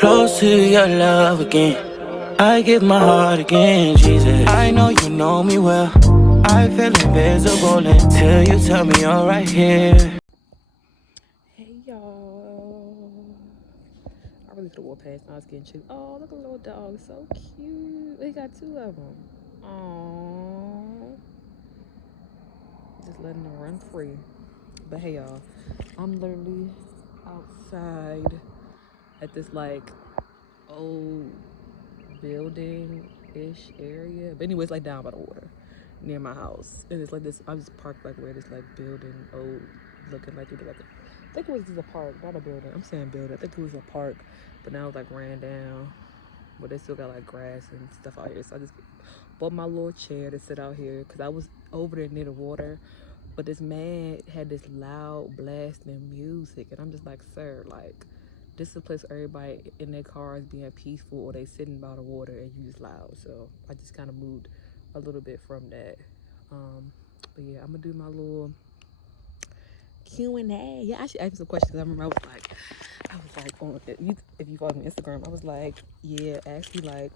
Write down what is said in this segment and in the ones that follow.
close to your love again. I give my heart again, Jesus. I know you know me well. I feel invisible until you tell me you're right here. Hey y'all. I really could have walked past and I was getting chewed. Oh, look at a little dog. So cute. They got two of them. Aww. Just letting them run free. But hey y'all. I'm literally outside at this like old building-ish area. But anyways, like down by the water near my house. And it's like this, I just parked like where this like building, old looking like it like I think it was just a park, not a building. I'm saying building. I think it was a park, but now it's like ran down. But they still got like grass and stuff out here. So I just bought my little chair to sit out here because I was over there near the water. But this man had this loud blasting music, and I'm just like, sir, like, this is a place where everybody in their cars being peaceful, or they sitting by the water and you just loud. So I just kind of moved a little bit from that. But yeah, I'm gonna do my little Q&A. Yeah, I should ask some questions. I remember I was like on, if you follow me on Instagram, I was like, yeah, ask me like,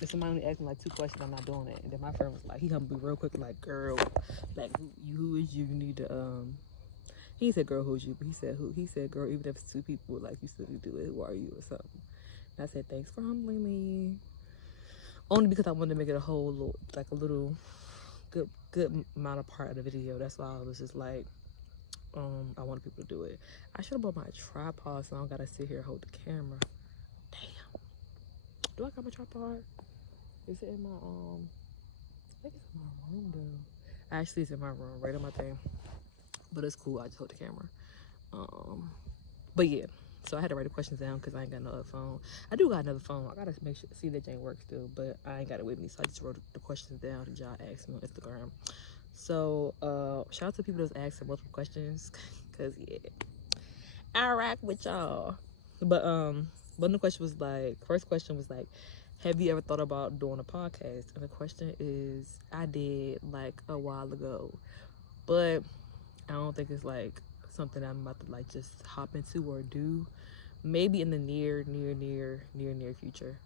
if somebody only asked me like 2 questions, I'm not doing it. And then my friend was like, he come be real quick, like, girl, like, who is you? You need to, he said, girl, who's you? But he said, who? He said, girl, even if it's 2 people, like, you still need to do it. Who are you or something? And I said, thanks for humbling me. Only because I wanted to make it a whole little, like a little good amount of part of the video. That's why I was just like, I wanted people to do it. I should have bought my tripod so I don't gotta sit here and hold the camera. Damn. Do I got my tripod? Is it in my, I think it's in my room though. Actually, it's in my room, right on my thing. But it's cool, I just hold the camera. But yeah, so I had to write the questions down because I ain't got no other phone. I do got another phone. I gotta make sure, see that thing works still, but I ain't got it with me. So I just wrote the questions down that y'all asked me on Instagram. So, shout out to people that's asking multiple questions, cause yeah, I rock with y'all. But one of the question was like, first question was like, have you ever thought about doing a podcast? And the question is, I did like a while ago, but I don't think it's like something I'm about to like just hop into or do. Maybe in the near future.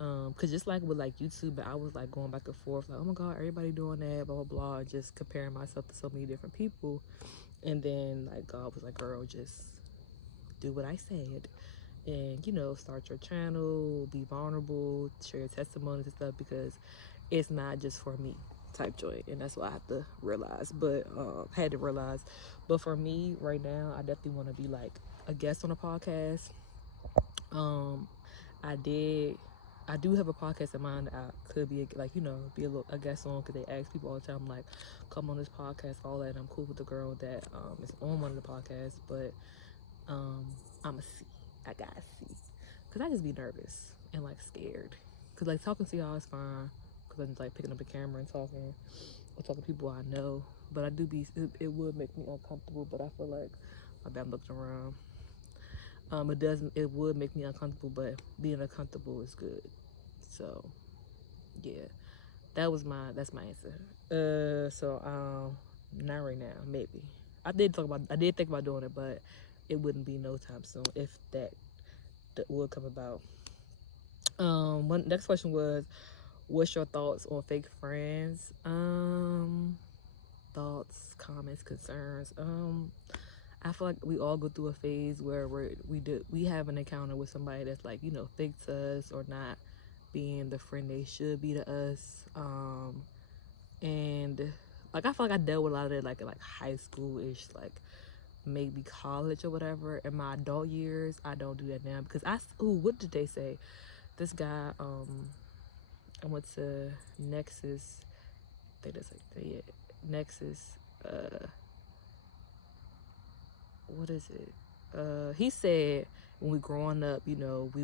Cause just like with like YouTube, I was like going back and forth, like, oh my god, everybody doing that, blah blah blah, and just comparing myself to so many different people. And then like God was like, girl, just do what I said, and you know, start your channel, be vulnerable, share your testimonies and stuff, because it's not just for me type joy. And that's what I have to realize, but had to realize. But for me right now, I definitely want to be like a guest on a podcast. I do have a podcast in mind that I could be like, you know, be a guest on, because they ask people all the time like, come on this podcast, all that, and I'm cool with the girl that is on one of the podcasts. But I'ma see. I gotta see, cause I just be nervous and like scared, cause like talking to y'all is fine, cause I'm just like picking up the camera and talking to people I know. But I do be, it would make me uncomfortable. But I feel like, I'm looking around. It would make me uncomfortable, but being uncomfortable is good. So yeah, that's my answer. So not right now, maybe. I did think about doing it, but it wouldn't be no time soon if that would come about. One next question was, what's your thoughts on fake friends? Thoughts, comments, concerns. I feel like we all go through a phase where we have an encounter with somebody that's like, you know, fake to us or not being the friend they should be to us. And like I feel like I dealt with a lot of it like in like high school-ish, like maybe college or whatever. In my adult years, I don't do that now, because what did they say? This guy, I went to Nexus. I think that's like, yeah, Nexus. What is it? He said when we growing up, you know, we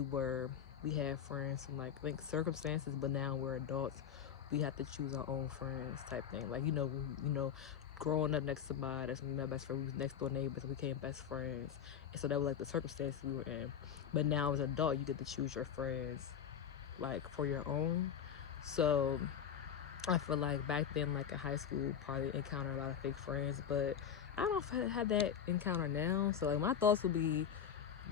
had friends from like, I think, circumstances, but now we're adults. We have to choose our own friends type thing. Like, you know, growing up next to somebody that's my best friend, we was next door neighbors, and we became best friends. And so that was like the circumstances we were in. But now as an adult, you get to choose your friends like for your own. So I feel like back then, like in high school, probably encountered a lot of fake friends, but I don't have that encounter now. So like my thoughts would be,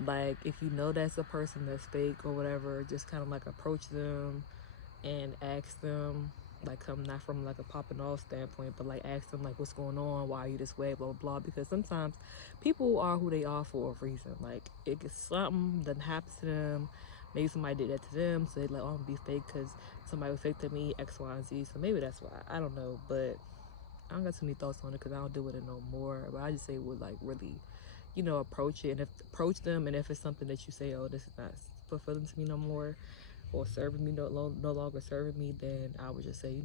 Like, if you know that's a person that's fake or whatever, just kind of like approach them and ask them, like, come not from like a popping off standpoint, but like ask them like, what's going on, why are you this way, blah blah blah. Because sometimes people are who they are for a reason. Like, it gets something that happens to them, maybe somebody did that to them, so they like, oh, I'm gonna be fake because somebody was fake to me, X, Y, and Z. So maybe that's why, I don't know. But I don't got too many thoughts on it because I don't deal with it no more. But I just say would like really, approach it, and if approach them, and if it's something that you say, oh, this is not fulfilling to me no more, or serving me no longer serving me, then I would just say,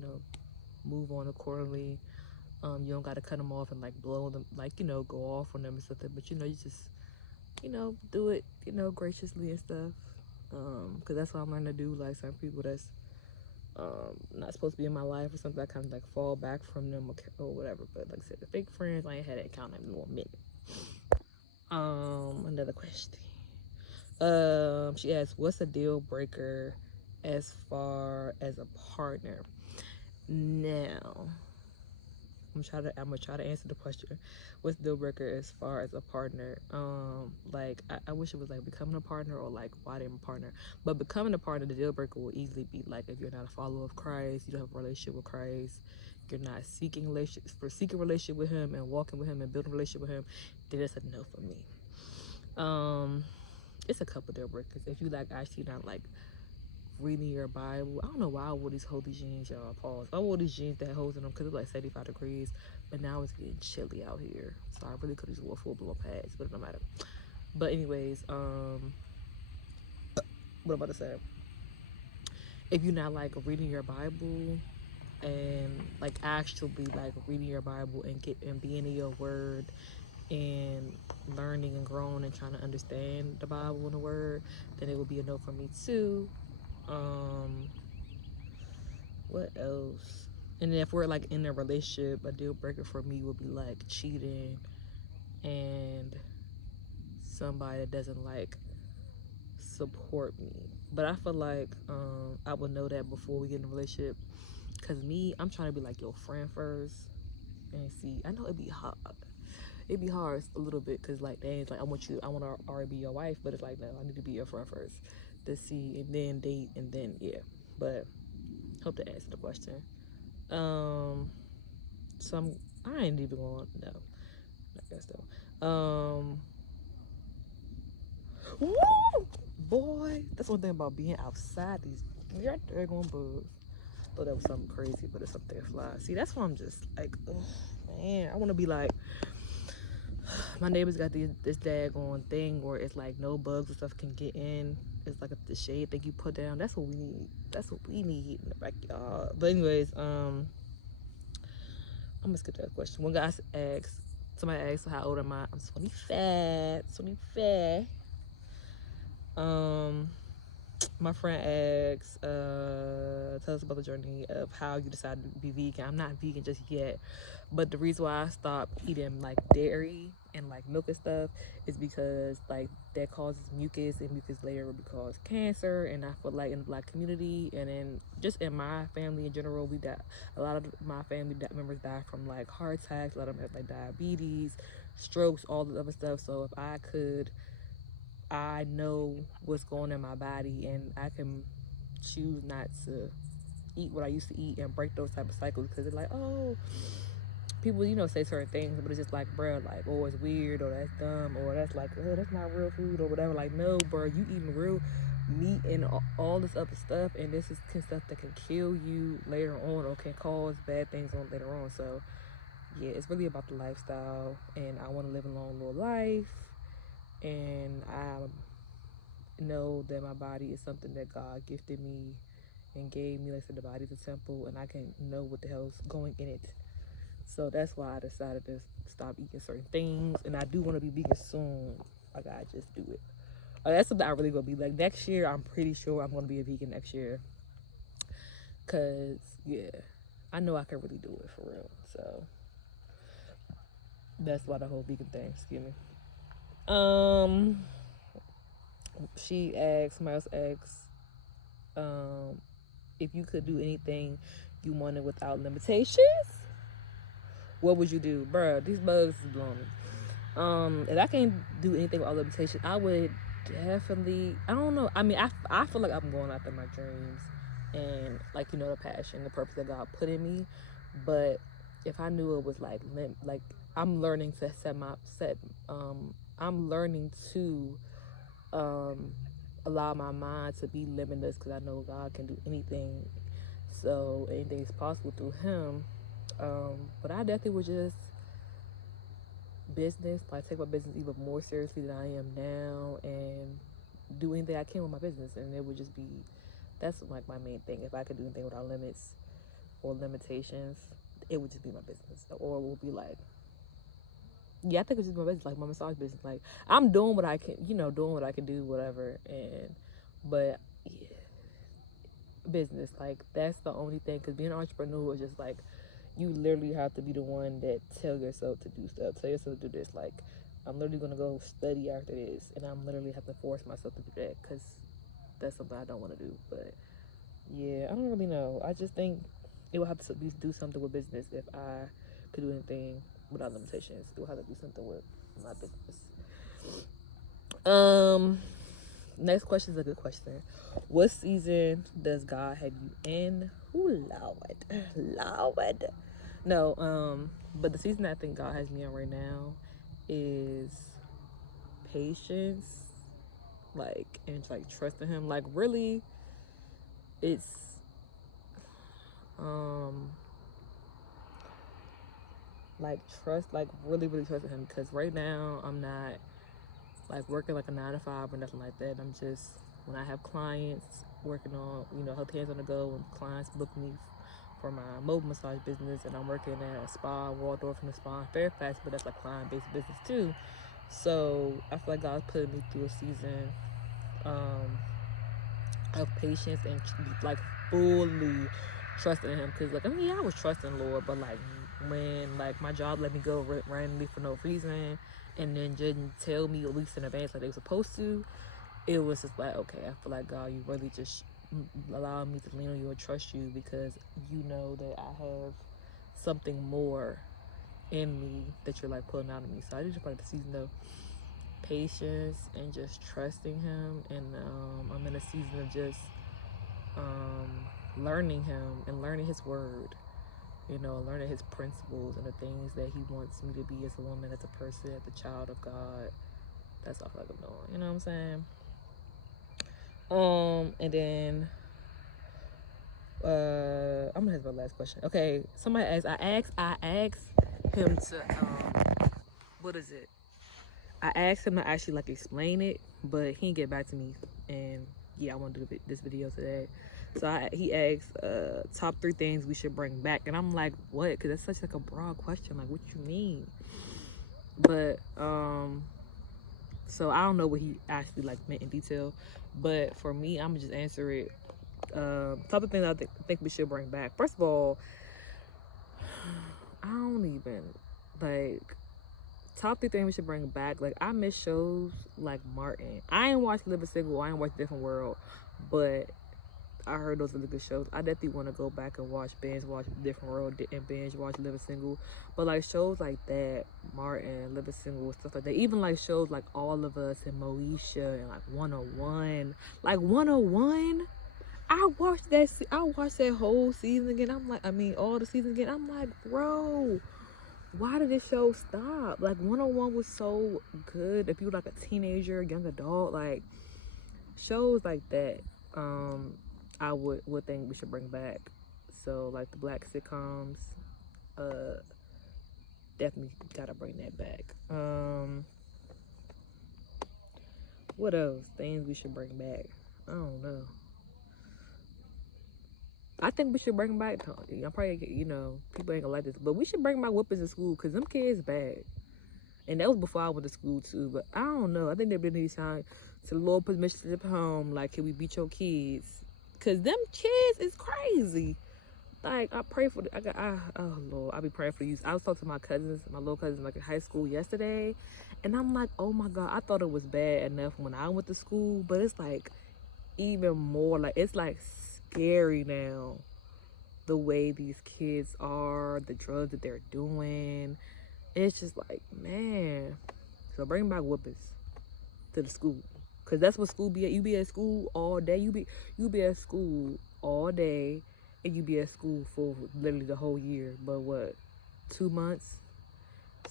move on accordingly. You don't got to cut them off and like blow them, like, go off on them or something, but you just, do it, graciously and stuff. Because that's what I'm learning to do. Like, some people that's not supposed to be in my life or something, I kind of like fall back from them, or whatever. But like I said, the fake friends, I ain't had that account in a minute. Another question. She asked, what's a deal breaker as far as a partner? Now, I'm gonna try to answer the question. What's deal breaker as far as a partner? Like, I wish it was like becoming a partner, or like why they're a partner. But becoming a partner, the deal breaker will easily be like if you're not a follower of Christ, you don't have a relationship with Christ, you're not seeking a relationship with him and walking with him and building a relationship with him, then it's a no for me. It's a couple deal breakers. If you like actually not like reading your Bible. I don't know why I wore these hoodie jeans, y'all. Pause. I wore these jeans that had holes in them because it's like 75 degrees, but now it's getting chilly out here. So I really could have just wore full blown pads, but it don't matter. But anyways, what I'm about to say. If you're not like reading your Bible and like actually like reading your Bible and being in your word and learning and growing and trying to understand the Bible and the word, then it would be a no for me too. What else? And then if we're like in a relationship, a deal breaker for me would be like cheating and somebody that doesn't like support me. But I feel like I would know that before we get in a relationship, because me, I'm trying to be like your friend first and see. I know it'd be hard. It'd be hard a little bit because like dang, like I want to already be your wife, but it's like no, I need to be your friend first to see, and then date, and then yeah. But hope to answer the question. I ain't even going, no, I guess though. Woo! Boy, that's one thing about being outside, these daggone bugs. Thought that was something crazy, but it's something fly. See, that's why I'm just like, oh man, I want to be like, my neighbors got this daggone thing where it's like no bugs and stuff can get in. It's like the shade thing you put down. That's what we need. That's what we need in the backyard. But anyways, I'm gonna skip that question. One guy asked, somebody asked, how old am I? I'm 25. My friend asks, tell us about the journey of how you decided to be vegan. I'm not vegan just yet, but the reason why I stopped eating like dairy and like milk and stuff is because like that causes mucus, and mucus later will cause cancer. And I feel like in the Black community and in just in my family in general, we die. A lot of my family members die from like heart attacks. A lot of them have like diabetes, strokes, all the other stuff. So if I know what's going on in my body, and I can choose not to eat what I used to eat and break those type of cycles, because it's like, oh, people, say certain things, but it's just like, bro, like, oh, it's weird, or that's dumb, or that's like, oh, that's not real food, or whatever. Like, no, bro, you eating real meat and all this other stuff, and this is stuff that can kill you later on, or can cause bad things on later on. So yeah, it's really about the lifestyle, and I want to live a long little life, and I know that my body is something that God gifted me and gave me. Like I said, the body's a temple, and I can know what the hell's going in it. So that's why I decided to stop eating certain things, and I do want to be vegan soon. I gotta just do it. That's something I really gonna be like next year. I'm pretty sure I'm gonna be a vegan next year, cause yeah, I know I can really do it for real. So that's why the whole vegan thing. Excuse me. She asked, somebody else asked, if you could do anything you wanted without limitations, what would you do? Bruh, these bugs is blowing me. If I can't do anything without limitation, I would definitely, I don't know. I mean, I feel like I'm going after my dreams and, like, you know, the passion, the purpose that God put in me. But if I knew it was like I'm learning to I'm learning to allow my mind to be limitless, because I know God can do anything. So anything is possible through Him. But I definitely would just business, like take my business even more seriously than I am now, and do anything I can with my business. And it would just be, that's like my main thing. If I could do anything without limits or limitations, it would just be my business. Or it would be like, yeah, I think it's just my business, like my massage business. Like, I'm doing what I can, you know, doing what I can do, whatever. But yeah, business, like that's the only thing. Because being an entrepreneur is just like, you literally have to be the one that tell yourself to do stuff. Tell yourself to do this. Like, I'm literally gonna go study after this, and I'm literally have to force myself to do that, because that's something I don't want to do. But yeah, I don't really know. I just think it would have to do something with business. If I could do anything without limitations, it would have to do something with my business. Next question is a good question. What season does God have you in? Ooh, Lord. No, but the season I think God has me in right now is patience, like, and like trusting Him. Like, really, it's like trust, like really trusting Him. Because right now I'm not like working like a 9 to 5 or nothing like that. I'm just, when I have clients working on, you know, health hands on the go, when clients book me for my mobile massage business, and I'm working at a spa, Waldorf and a spa in Fairfax, but that's like client-based business too. So I feel like God's putting me through a season of patience and like fully trusting Him. Because like, I mean, yeah, I was trusting Lord, but like when like my job let me go randomly for no reason, and then didn't tell me at least in advance like they were supposed to, it was just like, okay, I feel like God, you really just allow me to lean on you and trust you, because you know that I have something more in me that you're like pulling out of me. So I just feel like the season of patience and just trusting Him, and I'm in a season of just learning Him and learning His word, you know, learning His principles and the things that He wants me to be as a woman, as a person, as a child of God. That's all I feel like I'm doing, you know what I'm saying? And then I'm gonna have my last question. Okay, somebody asked, I asked him to what is it? I asked him to actually like explain it, but he didn't get back to me. And yeah, I want to do this video today. So he asked top 3 things we should bring back, and I'm like, what? Because that's such like a broad question. Like, what you mean? But so I don't know what he actually like meant in detail. But for me, I'm gonna just answer it. Top of things I think we should bring back. First of all, I don't even like. Top 3 things we should bring back. Like, I miss shows like Martin. I ain't watched Living Single. I ain't watched Different World, but I heard those are the good shows. I definitely want to go back and binge watch Different World and binge watch Living Single. But like shows like that, Martin, Living Single, stuff like that. Even like shows like All of Us and Moesha and like 101. Like 101. I watched that whole season again. I'm like, I mean, all the seasons again. I'm like, bro, why did this show stop? Like, 101 was so good. If you were like a teenager, young adult, like shows like that, I would think we should bring back. So like the black sitcoms, definitely gotta bring that back. What else? Things we should bring back? I don't know. I think we should bring back, I'm probably, you know, people ain't gonna like this, but we should bring back whoopings in school, because them kids bad. And that was before I went to school too, but I don't know. I think they've been these times to the Lord permission to the home, like, can we beat your kids? Because them kids is crazy. Like, I pray for, oh Lord, I be praying for you. I was talking to my cousins, my little cousins, like in high school yesterday, and I'm like, oh my God, I thought it was bad enough when I went to school, but it's like even more, like, it's like scary now, the way these kids are, the drugs that they're doing. It's just like, man, So bring back whoopers to the school. Cause that's what school be at. You be at school all day. You be at school all day, and you be at school for literally the whole year. But what, 2 months?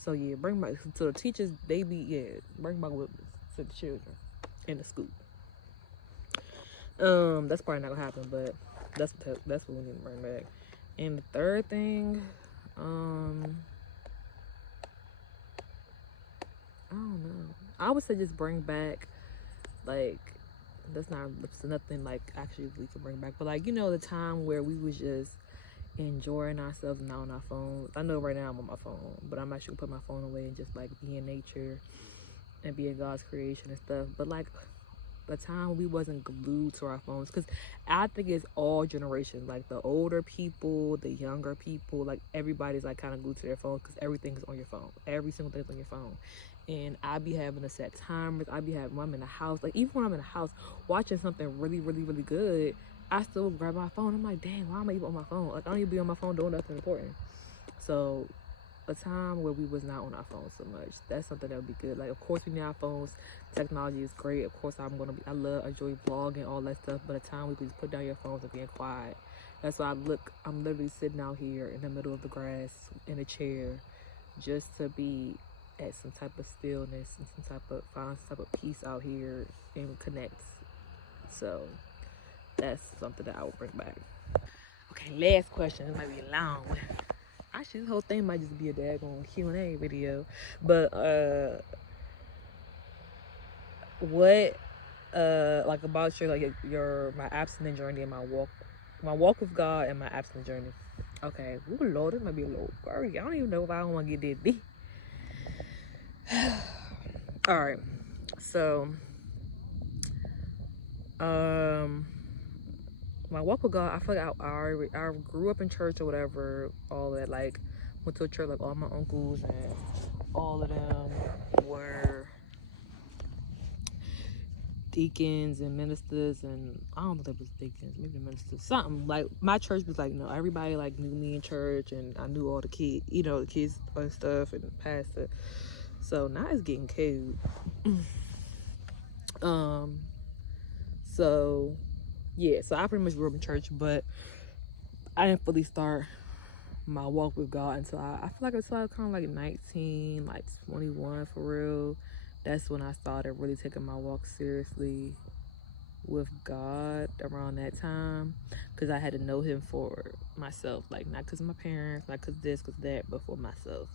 So yeah, bring back to the teachers. They be bring back whoopers to the children in the school. That's probably not gonna happen, but that's what we need to bring back. And the third thing, I don't know. I would say just bring back, like, that's nothing like actually we can bring back, but like, you know, the time where we was just enjoying ourselves, not on our phones. I know right now I'm on my phone, but I'm actually put my phone away and just like be in nature and be in God's creation and stuff. But like the time we wasn't glued to our phones, because I think it's all generations, like the older people, the younger people, like everybody's like kind of glued to their phone because everything's on your phone. Every single thing's on your phone. And I be having to set timers. I be having, when I'm in the house, like even when I'm in the house watching something really, really, really good, I still grab my phone. I'm like, dang, why am I even on my phone? Like, I don't even be on my phone doing nothing important. So a time where we was not on our phones so much, that's something that would be good. Like, of course we need our phones. Technology is great. Of course I enjoy vlogging, all that stuff. But a time we could just put down your phones and being quiet. That's why I'm literally sitting out here in the middle of the grass in a chair just to be at some type of stillness and find some type of peace out here and connect. So that's something that I would bring back. Okay, last question. It might be a long one. Actually, this whole thing might just be a daggone Q&A video. But what like about my abstinent journey and my walk with God and my abstinent journey. Okay. Ooh, Lord, this might be a little blurry. I don't even know if I don't want to get that deep. All right. So my walk with God, I feel like I grew up in church or whatever, all that, like went to a church, like all my uncles and all of them were deacons and ministers, and I don't know if it was deacons, maybe ministers, something. Like my church was like, everybody like knew me in church, and I knew all the kids, the kids and stuff, and the pastor. So now it's getting cool. So yeah, so I pretty much grew up in church, but I didn't fully start my walk with God until I feel like it's like kind of like 19, like 21 for real. That's when I started really taking my walk seriously with God around that time, because I had to know him for myself, like not because of my parents, not because this, because that, but for myself.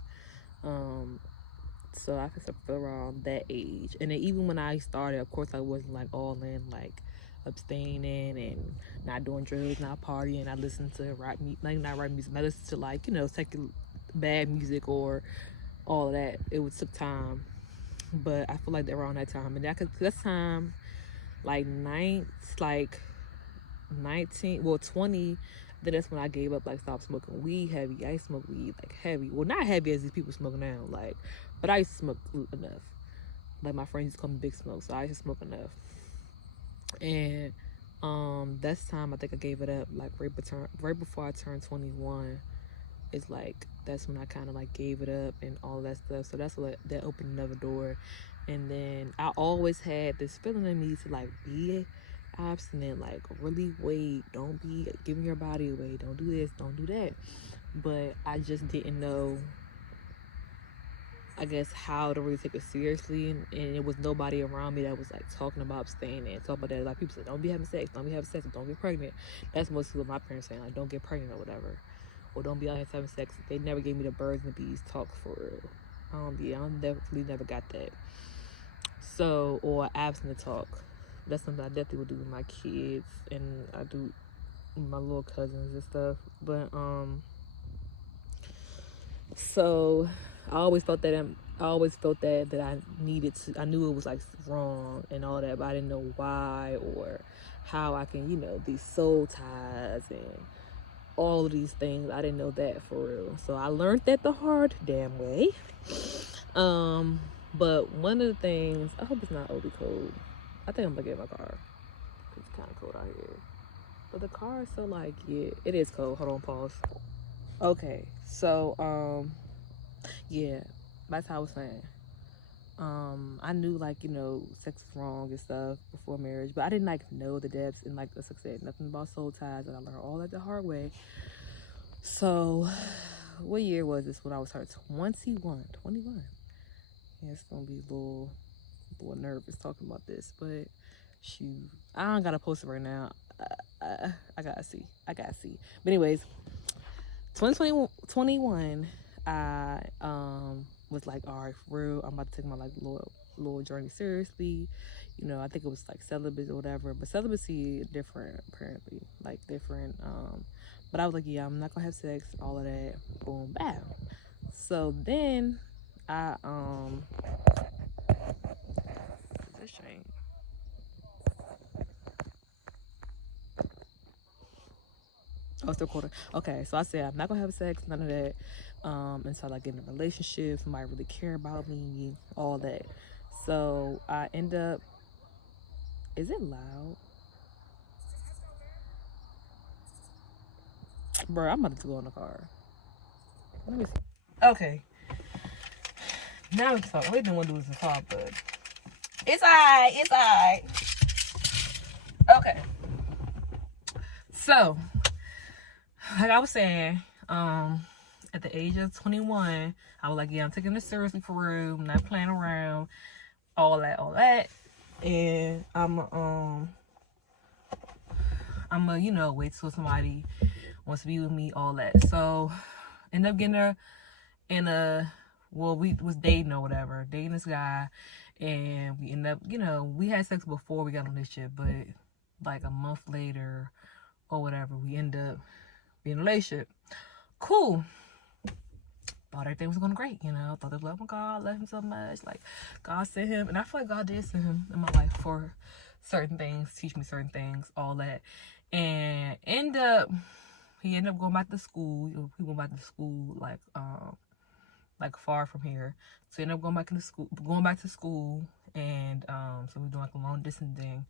So I could feel around that age. And then even when I started, of course I wasn't like all in, like abstaining and not doing drugs, not partying. I listened to rap music, like not rap music, I listened to like, secular bad music or all of that. It would took time. But I feel like around that time, and that time, like 19, well 20, then that's when I gave up, like stopped smoking weed heavy. I used to smoke weed like heavy, well not heavy as these people smoking now, like, but I used to smoke enough. Like my friends used to call me Big Smoke, so I used to smoke enough. And that's time I think I gave it up, like right before I turned 21. It's like that's when I kind of like gave it up and all that stuff. So that's what that opened another door. And then I always had this feeling in me to like be abstinent, like really wait, don't be giving your body away, don't do this, don't do that. But I just didn't know, I guess, how to really take it seriously, and it was nobody around me that was like talking about abstaining and talking about that. Like people said, don't be having sex, don't get pregnant. That's mostly what my parents saying, like don't get pregnant or whatever, or don't be out here having sex. They never gave me the birds and the bees talk for real. I definitely never got that. So, or abstinent talk. That's something I definitely would do with my kids, and I do with my little cousins and stuff. But so I always felt that I needed to. I knew it was like wrong and all that, but I didn't know why or how I can, these soul ties and all of these things. I didn't know that for real. So I learned that the hard damn way. But one of the things, I hope it's not overly cold. I think I'm gonna get in my car. It's kind of cold out here. But the car is so like, yeah, it is cold. Hold on, pause. Okay, so, yeah, that's how I was saying. I knew like, you know, sex was wrong and stuff before marriage, but I didn't like know the depths and like, as I said, nothing about soul ties, and I learned all that the hard way. So what year was this when I was her 21? Yeah, it's gonna be a little nervous talking about this, but shoot, I don't gotta post it right now. I gotta see. But anyways, 2021, I was like, all right, for real, I'm about to take my like little journey seriously. You know, I think it was like celibate or whatever, but celibacy different apparently, like different. But I was like, yeah, I'm not gonna have sex, all of that. Boom, bam. So then I this change. Oh, it's still recording. Okay, so I said I'm not gonna have sex, none of that. Until I get in a relationship, somebody really care about me, all that. So I end up. Is it loud, bro? I'm about to go in the car. Let me see. Okay, now we can talk. We didn't want to do this to talk, but it's alright. It's alright. Okay. So, like I was saying, at the age of 21, I was like, yeah, I'm taking this seriously for real. I'm not playing around. All that. And I'm a, you know, wait till somebody wants to be with me, all that. So, end up getting her in well, we was dating or whatever, dating this guy. And we end up, you know, we had sex before we got on this shit, but like a month later or whatever, we end up being in a relationship. Cool. Thought everything was going great, you know. Thought I love my God, love him so much. Like, God sent him, and I feel like God did send him in my life for certain things, teach me certain things, all that. And he ended up going back to school. He went back to school like far from here. So he ended up going back to school, and so we're doing like a long distance thing.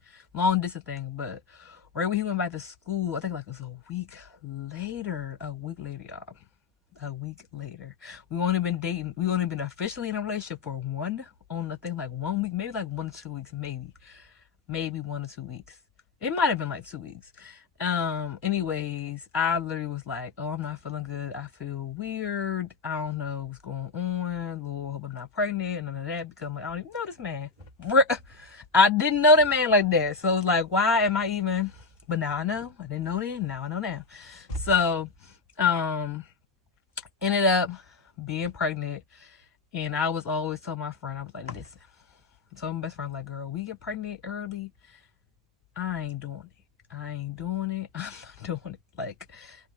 But right when he went back to school, I think like it was a week later, y'all. A week later. We only been dating. We only been officially in a relationship for 1 week, maybe like 1 or 2 weeks, maybe 1 or 2 weeks. It might have been like 2 weeks. Anyways, I literally was like, oh, I'm not feeling good. I feel weird. I don't know what's going on. Lord, hope I'm not pregnant and none of that, because I'm like, I don't even know this man. I didn't know the man like that. So it's like, why am I even? But now I know. I didn't know then. Now I know now. So, ended up being pregnant, and I was always telling my friend, I was like, listen, I told my best friend, like, girl, we get pregnant early, I ain't doing it. I'm not doing it. Like,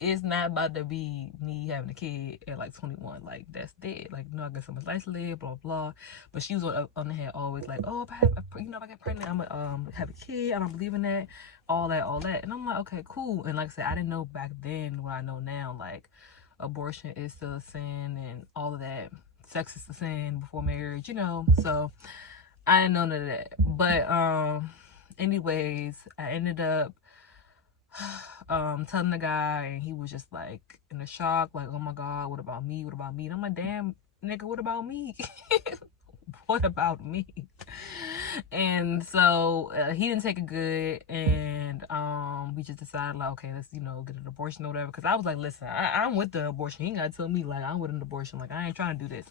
it's not about to be me having a kid at like 21. Like, that's dead. Like, I got so much life to live, blah blah. But she was on the head always like, oh, if I get pregnant, I'm gonna have a kid. I don't believe in that, all that. And I'm like, okay, cool. And like I said, I didn't know back then what I know now. Like, abortion is still a sin and all of that. Sex is a sin before marriage, you know. So I didn't know none of that. But anyways, I ended up telling the guy, and he was just like in a shock, like, oh my God, what about me? And I'm like, damn, nigga, what about me? What about me? And so he didn't take it good, and we just decided, like, okay, let's, you know, get an abortion or whatever. Because I was like, listen, I'm with the abortion. He ain't gotta tell me, like, I'm with an abortion. Like, I ain't trying to do this.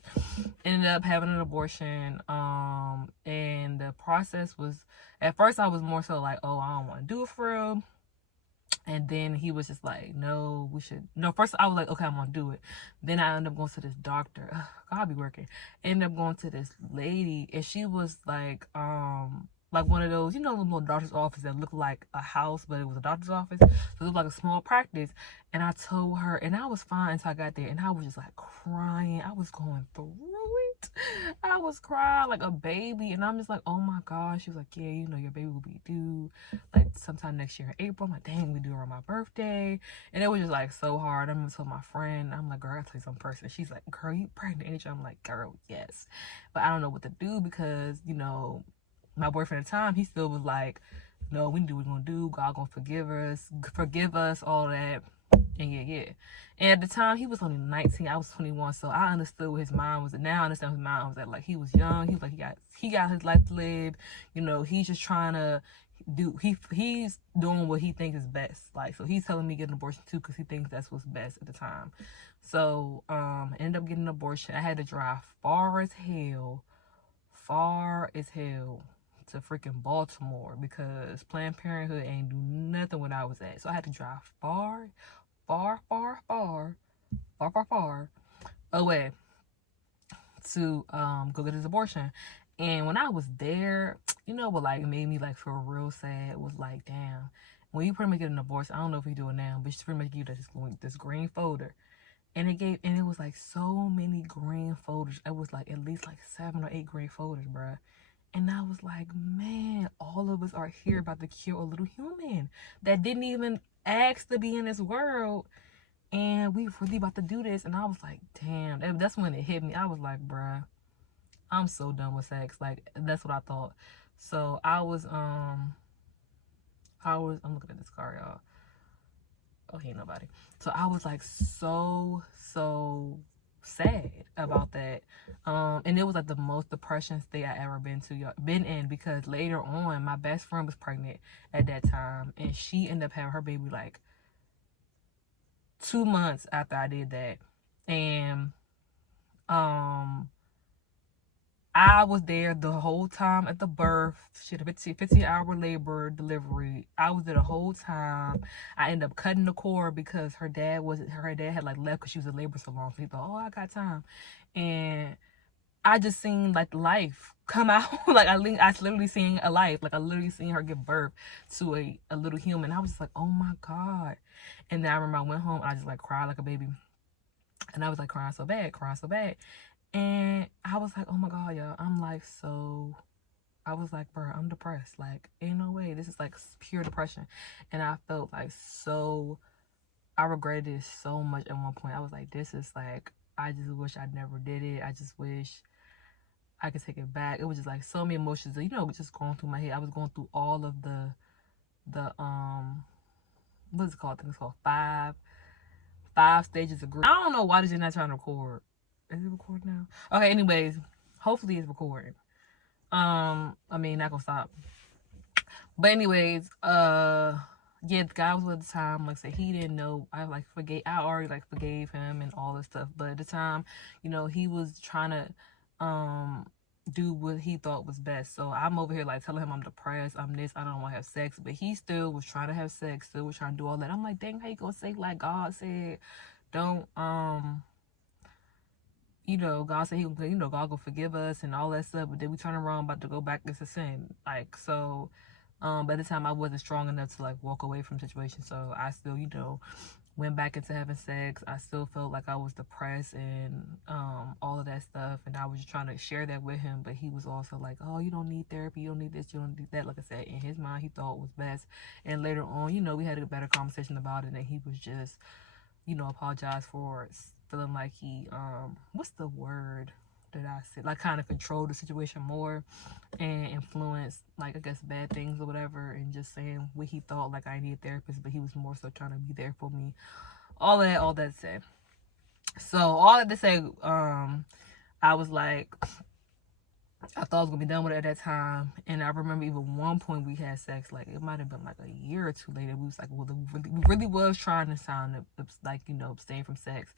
Ended up having an abortion, and the process was, at first I was more so like, oh, I don't want to do it for real. And then he was just like, no, we should. No, first I was like, okay, I'm going to do it. Then I ended up going to this doctor. Ugh, God be working. Ended up going to this lady, and she was like one of those, you know, the little doctor's office that looked like a house, but it was a doctor's office. So it was like a small practice. And I told her, and I was fine until I got there, and I was just like crying. I was going through it. I was crying like a baby, and I'm just like, oh my gosh. She was like, yeah, you know, your baby will be due like sometime next year in April. I'm like, dang, we do around my birthday. And it was just like so hard. I remember telling my friend, I'm like, girl, I gotta tell you something personal. She's like, girl, you pregnant? I'm like, girl, yes, but I don't know what to do, because, you know, my boyfriend at the time, he still was like, no, we do what we're gonna do. God gonna forgive us, all that. And yeah. And at the time, he was only 19. I was 21. So I understood what his mind was. And now I understand what his mind was at. Like, he was young. He was like, he got his life to live. You know, he's just trying to he's doing what he thinks is best. Like, so he's telling me to get an abortion too because he thinks that's what's best at the time. So, ended up getting an abortion. I had to drive far as hell to freaking Baltimore because Planned Parenthood ain't do nothing when I was at. So I had to drive far away to go get his abortion. And when I was there, you know what like made me like feel real sad was like, damn, when you pretty much get an abortion, I don't know if you do it now, but you pretty much give this green folder. And it was like so many green folders. It was like at least like 7 or 8 green folders, bruh. And I was like, man, all of us are here about to kill a little human that didn't even ask to be in this world. And we really about to do this. And I was like, damn, that's when it hit me. I was like, bruh, I'm so done with sex. Like, that's what I thought. So I'm looking at this car, y'all. Oh, ain't nobody. So I was like so sad about that. And it was like the most depression state I ever been in because later on my best friend was pregnant at that time and she ended up having her baby like 2 months after I did that. And I was there the whole time at the birth. She had a 15-hour labor delivery. I was there the whole time. I ended up cutting the cord because her dad had like left because she was in labor so long. So he thought, oh, I got time. And I just seen like life come out. Like I literally seen a life. Like I literally seen her give birth to a little human. I was just like, oh my God. And then I remember I went home and I just like cried like a baby. And I was like crying so bad. And I was like, oh my God, y'all. I was like, bro, I'm depressed. Like, ain't no way. This is like pure depression. And I felt like I regretted it so much at one point. I was like, this is like, I just wish I never did it. I just wish I could take it back. It was just like so many emotions, you know, just going through my head. I was going through all of the what is it called? I think it's called five stages of grief. I don't know why this is not trying to record. Is it recording now? Okay, anyways, hopefully it's recording. I mean, not gonna stop. But anyways, yeah, the guy was at the time, like I said, he didn't know. I already like forgave him and all this stuff. But at the time, you know, he was trying to do what he thought was best. So I'm over here like telling him I'm depressed, I'm this, I don't want to have sex. But he still was trying to have sex, still was trying to do all that. I'm like, dang, how you gonna say like God said, don't you know, God said God will forgive us and all that stuff, but then we turn around about to go back into sin. Like, so, by the time I wasn't strong enough to like walk away from the situation. So I still, you know, went back into having sex. I still felt like I was depressed and, all of that stuff. And I was just trying to share that with him, but he was also like, oh, you don't need therapy. You don't need this. You don't need that. Like I said, in his mind, he thought was best. And later on, you know, we had a better conversation about it and he was just, you know, apologize for feeling like he what's the word that I said, like kind of controlled the situation more and influenced like I guess bad things or whatever, and just saying what he thought like I need a therapist, but he was more so trying to be there for me. All that said, so all that to say, I was like, I thought I was gonna be done with it at that time. And I remember even one point we had sex, like it might have been like a year or two later. We was like, well, we really was trying to sound like, you know, abstain from sex.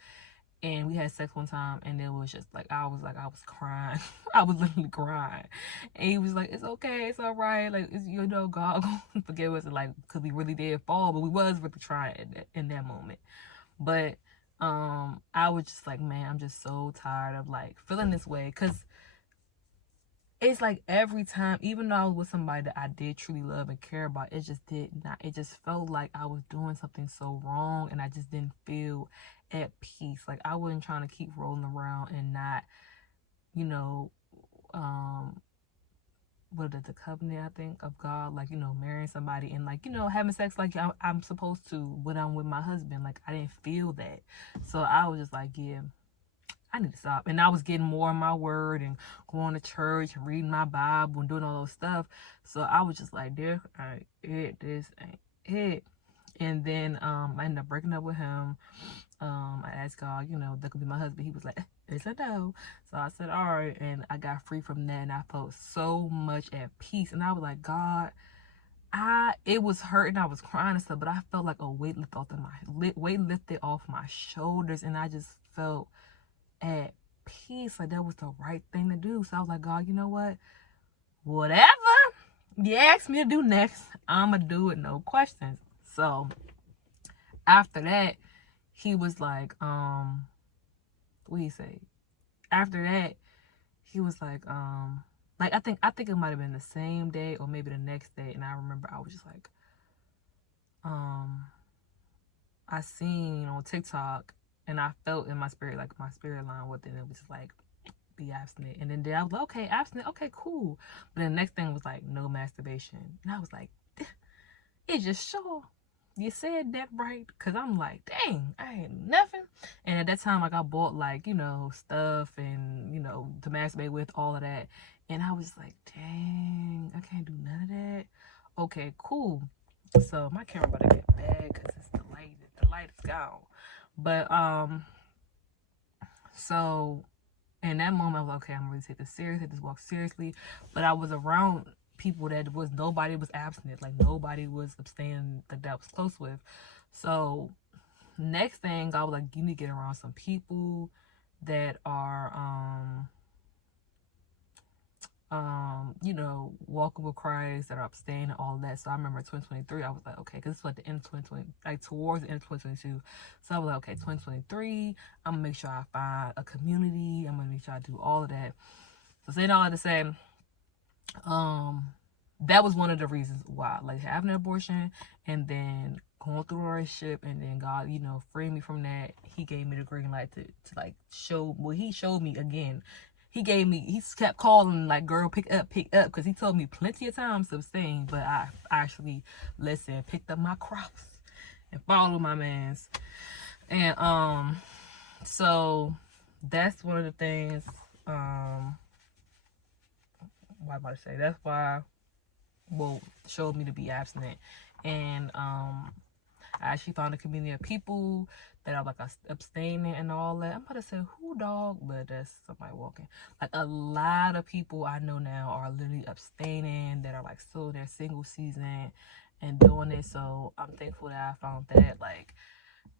And we had sex one time and it was just like I was crying. I was literally crying. And he was like, it's okay, it's all right, like it's, you know, God gonna forgive us, and like because we really did fall, but we was really trying in that moment. But I was just like, man, I'm just so tired of like feeling this way, because it's like every time, even though I was with somebody that I did truly love and care about, it just felt like I was doing something so wrong and I just didn't feel at peace. Like I wasn't trying to keep rolling around and not, you know, what is the covenant, I think, of God, like, you know, marrying somebody and like, you know, having sex like I'm supposed to when I'm with my husband. Like I didn't feel that. So I was just like, yeah, I need to stop. And I was getting more in my word and going to church and reading my Bible and doing all those stuff. So I was just like, this ain't it. And then I ended up breaking up with him. I asked God, you know, that could be my husband. He was like, it's a no. So I said, all right. And I got free from that. And I felt so much at peace. And I was like, God, it was hurting. I was crying and stuff, but I felt like a weight lifted off my shoulders. And I just felt at peace. Like that was the right thing to do. So I was like, God, you know what? Whatever you ask me to do next, I'ma do it, no questions. So after that, he was like, what do you say? After that, he was like I think it might have been the same day or maybe the next day, and I remember I was just like, I seen on TikTok, and I felt in my spirit, like my spirit line with it, and it was just like, be abstinent. And then I was like, okay, abstinent, okay, cool. But the next thing was like, no masturbation. And I was like, it just sure you said that right, because I'm like, dang, I ain't nothing. And at that time, like, I bought like, you know, stuff and, you know, to masturbate with, all of that. And I was like, dang, I can't do none of that. Okay, cool. So my camera about to get bad because it's the light is gone. But so in that moment, I was like, okay, I'm gonna really take this serious, take this walk seriously. But I was around people that nobody was abstinent, like nobody was abstaining that I was close with. So next thing, I was like, you need to get around some people that are you know, walking with Christ, that are abstaining and all of that. So I remember 2023, I was like, okay, because it's like the end of 2020, like towards the end of 2022. So I was like, okay, 2023, I'm gonna make sure I find a community. I'm gonna make sure I do all of that. So saying all that to say, that was one of the reasons why, like having an abortion and then going through a relationship, and then God, you know, freed me from that. He gave me the green light to like show, well, he showed me again. He kept calling like, girl, pick up, because he told me plenty of times to abstain, but I actually listened, picked up my cross and followed my mans. And so that's one of the things, what am I about to say? That's why, well, showed me to be abstinent. And I actually found a community of people that are like abstaining and all that. I'm about to say who, dog, but that's somebody walking. Like a lot of people I know now are literally abstaining, that are like still in their single season and doing it. So I'm thankful that I found that. Like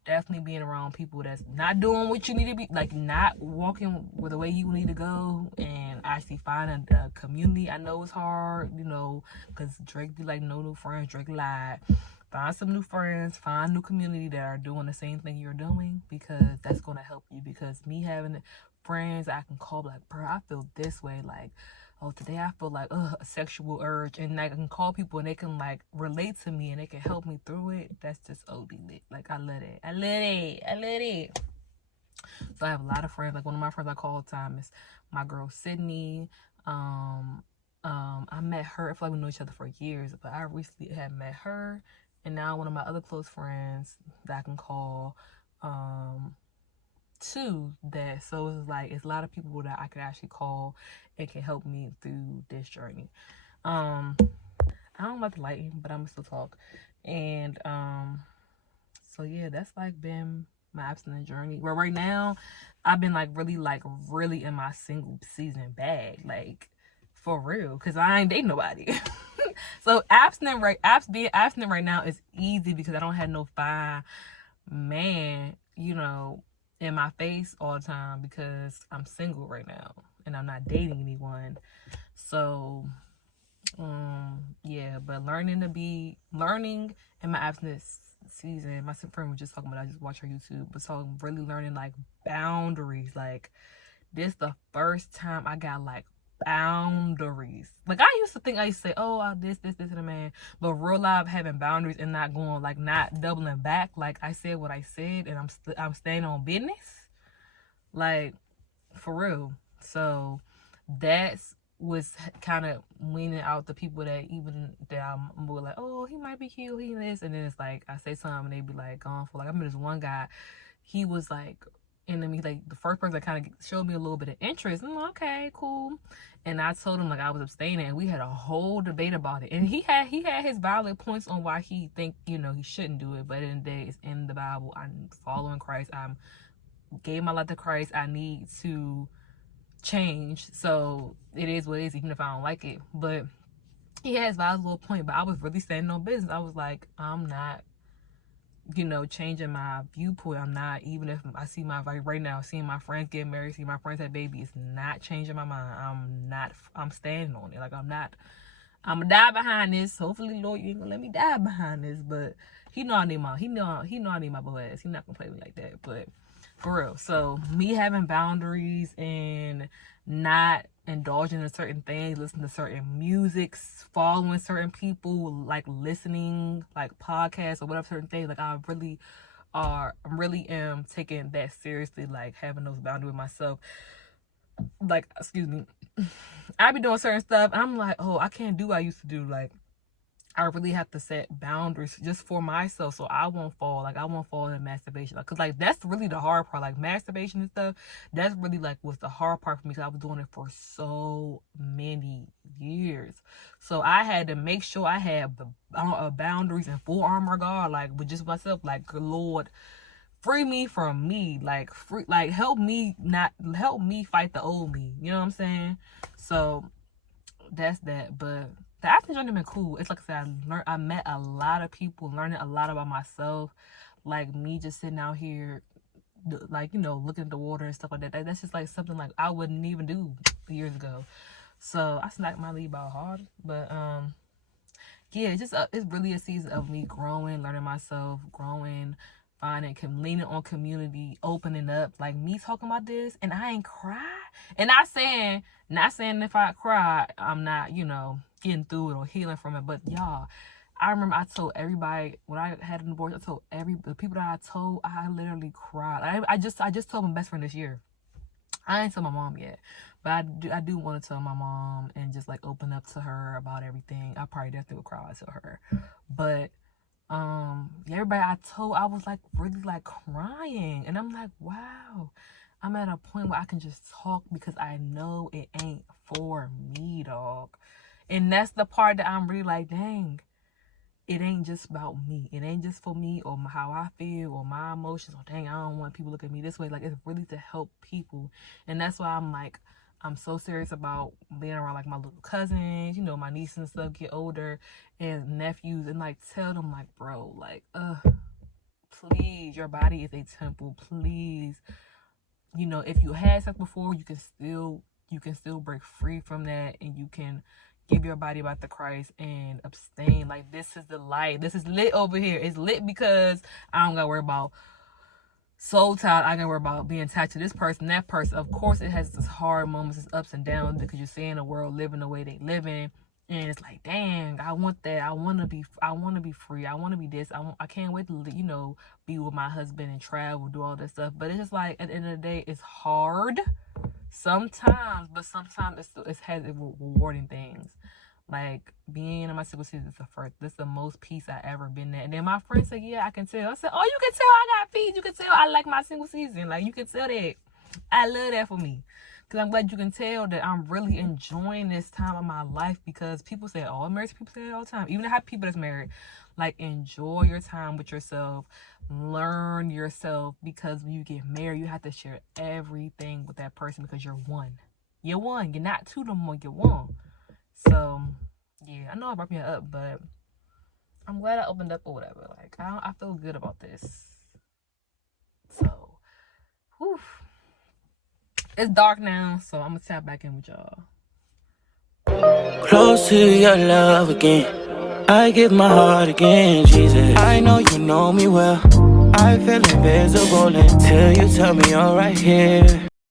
definitely being around people that's not doing what you need to be, like not walking with the way you need to go, and actually finding a community. I know it's hard, you know, because Drake be like, no new friends. Drake lied. Find some new friends, find new community that are doing the same thing you're doing, because that's going to help you. Because me having friends I can call, like, bro, I feel this way, like, oh, today I feel like a sexual urge, and like, I can call people and they can like relate to me and they can help me through it. That's just OD lit. Like, I love it. So I have a lot of friends. Like, one of my friends I call all the time is my girl Sydney. I met her, I feel like we know each other for years, but I recently had met her. And now one of my other close friends that I can call too, that, so it's like, it's a lot of people that I could actually call and can help me through this journey. I don't like the lighting, but I'm gonna still talk. And so yeah, that's like been my abstinent journey. Where right now I've been like really in my single season bag, like for real, because I ain't dating nobody. So being abstinent right now is easy because I don't have no fine man, you know, in my face all the time, because I'm single right now and I'm not dating anyone. So yeah, but learning in my abstinence season, my friend was just talking about, I just watched her YouTube, but so really learning like boundaries. Like, this the first time I got like boundaries. Like, I used to say, oh, this and a man, but real life having boundaries and not going, like, not doubling back. Like, I said what I said, and I'm staying on business, like, for real. So that's was kind of weaning out the people that I'm more like, oh, he might be cute, he this, and then it's like I say something and they be like gone for, like, I remember this one guy, he was like, And then the first person that kind of showed me a little bit of interest. I'm like, okay, cool. And I told him like I was abstaining, and we had a whole debate about it. And he had his valid points on why he think, he shouldn't do it. But in the day, it's in the Bible. I'm following Christ. I'm gave my life to Christ. I need to change. So it is what it is, even if I don't like it. But he has valid little point. But I was really standing on business. I was like, I'm not, changing my viewpoint. I'm not, even if I see right now, seeing my friends get married, seeing my friends have babies, it's not changing my mind. I'm standing on it. Like, I'm gonna die behind this. Hopefully, Lord, you ain't gonna let me die behind this. But he know I need my boy ass. He not gonna play me like that. But for real. So me having boundaries and not indulging in certain things, listening to certain musics, following certain people, like listening like podcasts or whatever, certain things, like I really am taking that seriously, like having those boundaries with myself. Like, excuse me, I be doing certain stuff and I'm like, oh, I can't do what I used to do. Like, I really have to set boundaries just for myself so I won't fall. Like, I won't fall into masturbation. Like, cause like that's really the hard part. Like masturbation and stuff, that's really like was the hard part for me, because I was doing it for so many years. So I had to make sure I had boundaries and full armor guard, like with just myself. Like, Lord, free me from me. Like, help me fight the old me. You know what I'm saying? So that's that. But the acting journey been cool. It's like I said, I met a lot of people, learning a lot about myself. Like me just sitting out here, like, looking at the water and stuff like that. That's just like something like I wouldn't even do years ago. So I snacked my lead about hard. But yeah, it's really a season of me growing, learning myself, growing, leaning on community, opening up, like me talking about this, and I ain't cry. And not saying if I cry, I'm not, getting through it or healing from it. But y'all, I remember I told everybody when I had an abortion, I told the people that I told, I literally cried. I just told my best friend this year. I ain't told my mom yet, but I do want to tell my mom and just like open up to her about everything. I probably definitely would cry to her, but everybody I told, I was like really like crying, and I'm like, wow, I'm at a point where I can just talk because I know it ain't for me, dog. And that's the part that I'm really like, dang, it ain't just about me. It ain't just for me or how I feel or my emotions, or dang, I don't want people to look at me this way. Like, it's really to help people. And that's why I'm so serious about being around like my little cousins, my nieces and stuff get older, and nephews, and like tell them like, bro, like, please, your body is a temple. Please, if you had sex before, you can still break free from that, and you can give your body back to Christ and abstain. Like, this is the light. This is lit over here. It's lit because I don't gotta worry about soul tie. I gotta worry about being attached to this person, that person. Of course, it has its hard moments, its ups and downs, because you're seeing the world living the way they living, and it's like, dang, I want that. I want to be free. I want to be this. I can't wait to be with my husband and travel, do all this stuff. But it's just like, at the end of the day, it's hard sometimes, but sometimes it has rewarding things. Like, being in my single season this is the most peace I ever been at. And then my friend said, yeah, I can tell. I said, oh, you can tell I got peace. You can tell I like my single season. Like, you can tell that. I love that for me. Because I'm glad you can tell that I'm really enjoying this time of my life. Because people say, oh, married people say it all the time. Even I have people that's married. Like, enjoy your time with yourself. Learn yourself. Because when you get married, you have to share everything with that person, because you're one. You're one. You're not two no more. You're one. So, yeah, I know I brought me up, but I'm glad I opened up or whatever. Like, I feel good about this. So, whew. It's dark now, so I'm gonna tap back in with y'all. Close to your love again. I give my heart again, Jesus. I know you know me well. I feel invisible until you tell me you're right here.